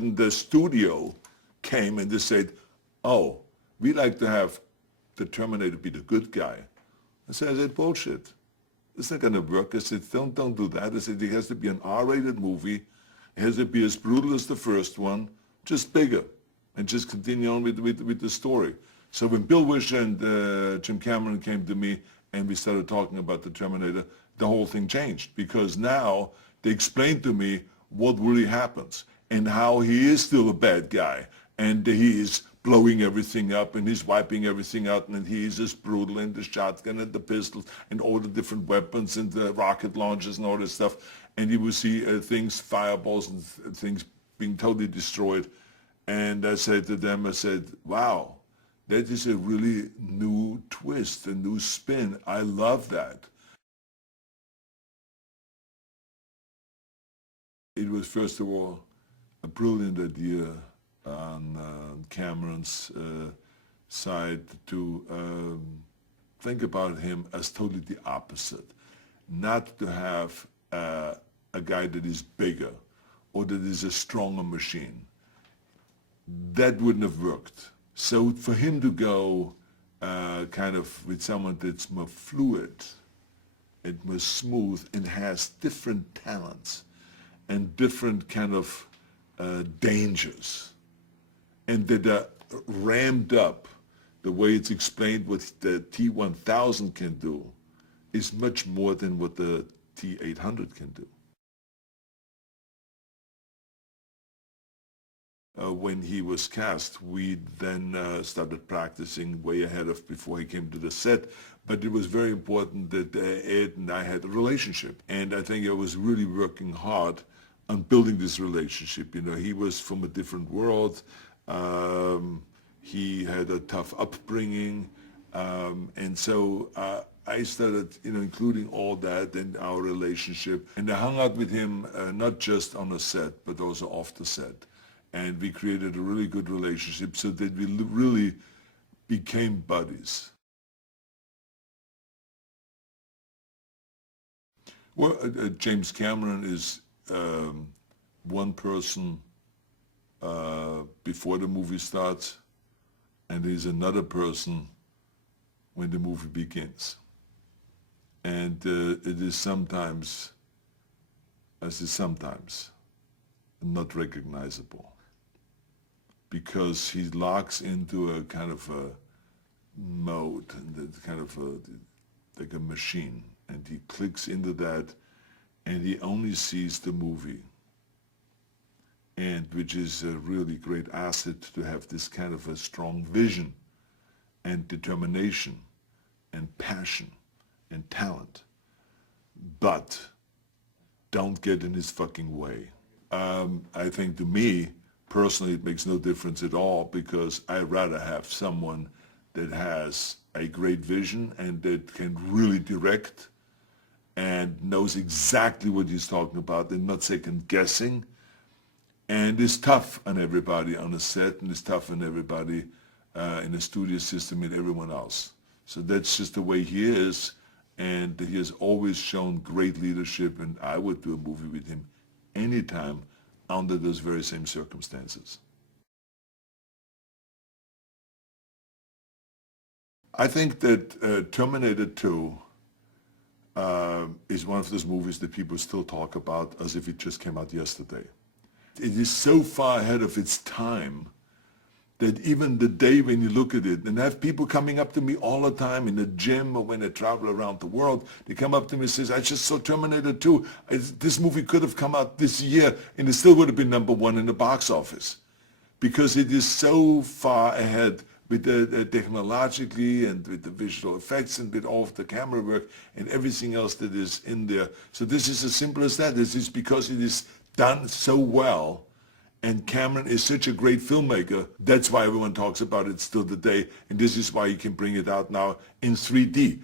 And the studio came and they said, oh, we like to have the Terminator be the good guy. I said, bullshit. It's not going to work. I said, don't do that. I said, it has to be an R-rated movie. It has to be as brutal as the first one, just bigger, and just continue on with the story. So when Bill Wisher and Jim Cameron came to me and we started talking about the Terminator, the whole thing changed, because now they explained to me what really happens and how he is still a bad guy, and he is blowing everything up and he's wiping everything out, and he is as brutal, and the shotgun and the pistols and all the different weapons and the rocket launchers and all this stuff, and you will see things, fireballs and things being totally destroyed. And I said to them, I said, wow, that is a really new twist, a new spin. I love that. It was, first of all, a brilliant idea on Cameron's side to think about him as totally the opposite. Not to have a guy that is bigger or that is a stronger machine. That wouldn't have worked. So for him to go kind of with someone that's more fluid and more smooth and has different talents and different kind of dangers, and that are ramped up the way it's explained what the T-1000 can do, is much more than what the T-800 can do. When he was cast, we then started practicing way ahead of before he came to the set. But it was very important that Ed and I had a relationship. And I think I was really working hard on building this relationship. You know, he was from a different world. He had a tough upbringing. And so I started, you know, including all that in our relationship. And I hung out with him not just on the set, but also off the set. And we created a really good relationship so that we really became buddies. Well, James Cameron is one person before the movie starts, and he's another person when the movie begins. And it is sometimes, as is sometimes, not recognizable, because he locks into a kind of a mode, and kind of like a machine, and he clicks into that, and he only sees the movie, and which is a really great asset to have this kind of a strong vision and determination and passion and talent, but don't get in his fucking way. I think to me, personally, it makes no difference at all, because I'd rather have someone that has a great vision and that can really direct and knows exactly what he's talking about and not second guessing, and is tough on everybody on the set and is tough on everybody in the studio system and everyone else. So that's just the way he is, and he has always shown great leadership, and I would do a movie with him anytime under those very same circumstances. I think that Terminator 2 is one of those movies that people still talk about as if it just came out yesterday. It is so far ahead of its time that even the day when you look at it, and I have people coming up to me all the time in the gym or when I travel around the world, they come up to me and say, I just saw Terminator 2. This movie could have come out this year and it still would have been #1 in the box office, because it is so far ahead with the technologically and with the visual effects and with all of the camera work and everything else that is in there. So this is as simple as that. This is because it is done so well. And Cameron is such a great filmmaker. That's why everyone talks about it still today. And this is why you can bring it out now in 3D.